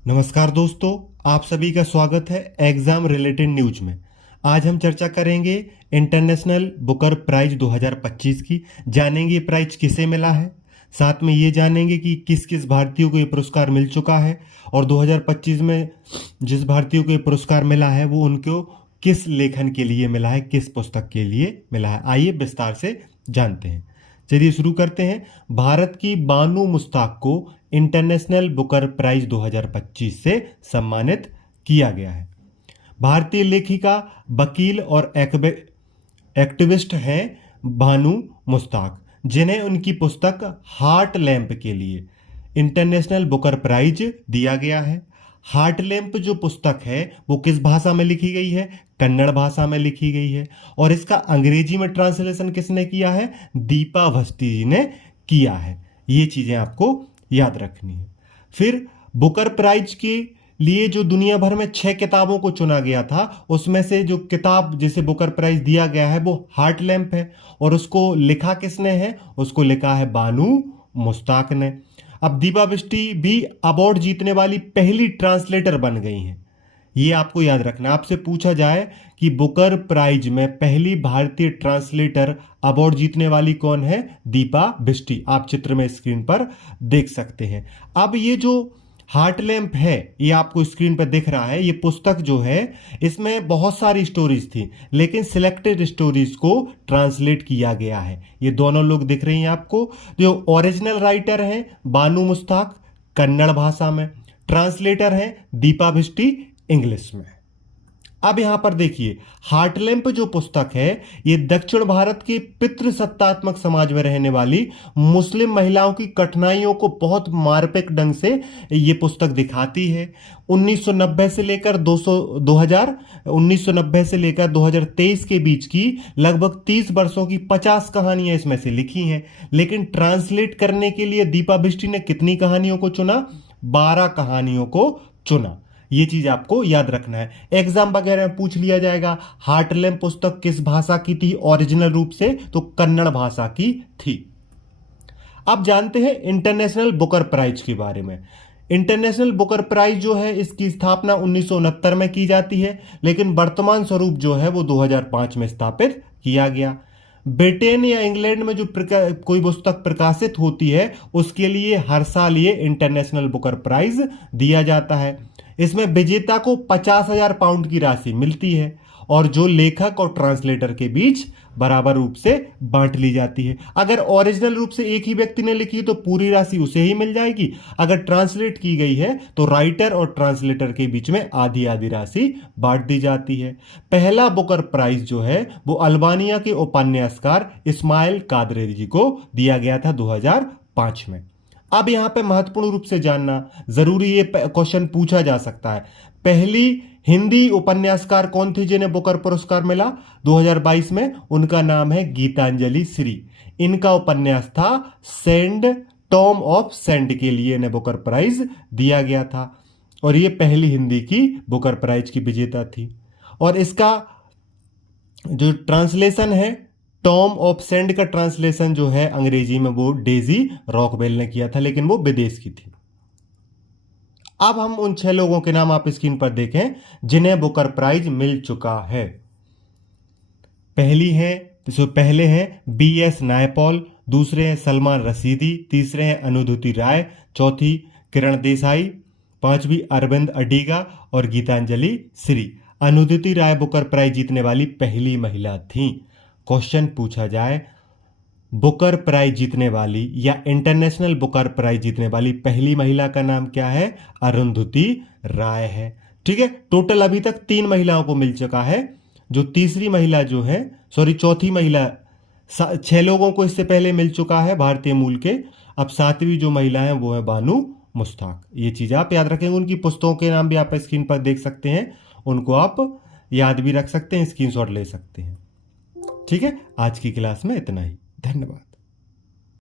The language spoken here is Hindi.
नमस्कार दोस्तों, आप सभी का स्वागत है एग्जाम रिलेटेड न्यूज में। आज हम चर्चा करेंगे इंटरनेशनल बुकर प्राइज 2025 की। जानेंगे ये प्राइज किसे मिला है, साथ में ये जानेंगे कि किस किस भारतीयों को ये पुरस्कार मिल चुका है और 2025 में जिस भारतीयों को ये पुरस्कार मिला है वो उनको किस लेखन के लिए मिला है, किस पुस्तक के लिए मिला है। आइए विस्तार से जानते हैं। चलिए शुरू करते हैं। भारत की बानू मुश्ताक को इंटरनेशनल बुकर प्राइज 2025 से सम्मानित किया गया है। भारतीय लेखिका, वकील और एक्टिविस्ट हैं बानू मुश्ताक, जिन्हें उनकी पुस्तक हार्ट लैंप के लिए इंटरनेशनल बुकर प्राइज दिया गया है। हार्ट लैंप जो पुस्तक है वो किस भाषा में लिखी गई है? कन्नड़ भाषा में लिखी गई है। और इसका अंग्रेजी में ट्रांसलेशन किसने किया है? दीपा भस्ती जी ने किया है। ये चीजें आपको याद रखनी है। फिर बुकर प्राइज के लिए जो दुनिया भर में 6 किताबों को चुना गया था, उसमें से जो किताब जिसे बुकर प्राइज दिया गया है वो हार्ट लैंप है। और उसको लिखा किसने है? उसको लिखा है बानू मुश्ताक ने। अब दीपा बिष्टी भी अवार्ड जीतने वाली पहली ट्रांसलेटर बन गई हैं। ये आपको याद रखना। आपसे पूछा जाए कि बुकर प्राइज में पहली भारतीय ट्रांसलेटर अवार्ड जीतने वाली कौन है? दीपा बिष्टी। आप चित्र में स्क्रीन पर देख सकते हैं। अब ये जो हार्ट लैंप है, ये आपको स्क्रीन पर दिख रहा है। ये पुस्तक जो है इसमें बहुत सारी स्टोरीज थी, लेकिन सिलेक्टेड स्टोरीज को ट्रांसलेट किया गया है। ये दोनों लोग दिख रहे हैं आपको। जो ओरिजिनल राइटर हैं बानू मुश्ताक कन्नड़ भाषा में, ट्रांसलेटर हैं दीपा बिष्टी इंग्लिश में। अब यहां पर देखिए, हार्ट लैंप जो पुस्तक है ये दक्षिण भारत के पितृसत्तात्मक समाज में रहने वाली मुस्लिम महिलाओं की कठिनाइयों को बहुत मार्मिक ढंग से ये पुस्तक दिखाती है। 1990 से लेकर 1990 से लेकर 2023 के बीच की लगभग 30 वर्षों की 50 कहानियां इसमें से लिखी हैं। लेकिन ट्रांसलेट करने के लिए दीपा बिष्टी ने कितनी कहानियों को चुना? 12 कहानियों को चुना। ये चीज आपको याद रखना है। एग्जाम वगैरह में पूछ लिया जाएगा हार्ट लैंप पुस्तक किस भाषा की थी ओरिजिनल रूप से? तो कन्नड़ भाषा की थी। अब जानते हैं इंटरनेशनल बुकर प्राइज के बारे में। इंटरनेशनल बुकर प्राइज जो है इसकी स्थापना 1969 में की जाती है, लेकिन वर्तमान स्वरूप जो है वो 2005 में स्थापित किया गया। ब्रिटेन या इंग्लैंड में जो कोई पुस्तक प्रकाशित होती है उसके लिए हर साल ये इंटरनेशनल बुकर प्राइज दिया जाता है। इसमें विजेता को 50,000 पाउंड की राशि मिलती है और जो लेखक और ट्रांसलेटर के बीच बराबर रूप से बांट ली जाती है। अगर ओरिजिनल रूप से एक ही व्यक्ति ने लिखी तो पूरी राशि उसे ही मिल जाएगी। अगर ट्रांसलेट की गई है तो राइटर और ट्रांसलेटर के बीच में आधी आधी राशि बांट दी जाती है। पहला बुकर प्राइज जो है वो अल्बानिया के उपन्यासकार इस्माइल कादरी जी को दिया गया था 2005 में। अब यहां पे महत्वपूर्ण रूप से जानना जरूरी, ये क्वेश्चन पूछा जा सकता है, पहली हिंदी उपन्यासकार कौन थी जिन्हें बुकर पुरस्कार मिला 2022 में? उनका नाम है गीतांजलि श्री। इनका उपन्यास था सेंड, टॉम ऑफ सेंड के लिए इन्हें बुकर प्राइज दिया गया था और ये पहली हिंदी की बुकर प्राइज की विजेता थी। और इसका जो ट्रांसलेशन है टॉम ऑफ सेंड का ट्रांसलेशन जो है अंग्रेजी में वो डेजी रॉकवेल ने किया था, लेकिन वो विदेश की थी। अब हम उन 6 लोगों के नाम आप स्क्रीन पर देखें जिन्हें बुकर प्राइज मिल चुका है। पहले हैं BS नायपॉल, दूसरे हैं सलमान रशीदी, तीसरे हैं अनुभूति राय, चौथी किरण देसाई, पांचवी अरविंद अडीगा और गीतांजलि श्री। अनुभूति राय बुकर प्राइज जीतने वाली पहली महिला थी। क्वेश्चन पूछा जाए बुकर प्राइज जीतने वाली या इंटरनेशनल बुकर प्राइज जीतने वाली पहली महिला का नाम क्या है? अरुंधति राय है। ठीक है, टोटल अभी तक 3 महिलाओं को मिल चुका है। जो तीसरी महिला जो है, चौथी महिला, 6 लोगों को इससे पहले मिल चुका है भारतीय मूल के। अब 7वीं जो महिला है वो है बानू मुश्ताक। ये चीज आप याद रखेंगे। उनकी पुस्तकों के नाम भी आप स्क्रीन पर देख सकते हैं, उनको आप याद भी रख सकते हैं, स्क्रीनशॉट ले सकते हैं। ठीक है, आज की क्लास में इतना ही। धन्यवाद।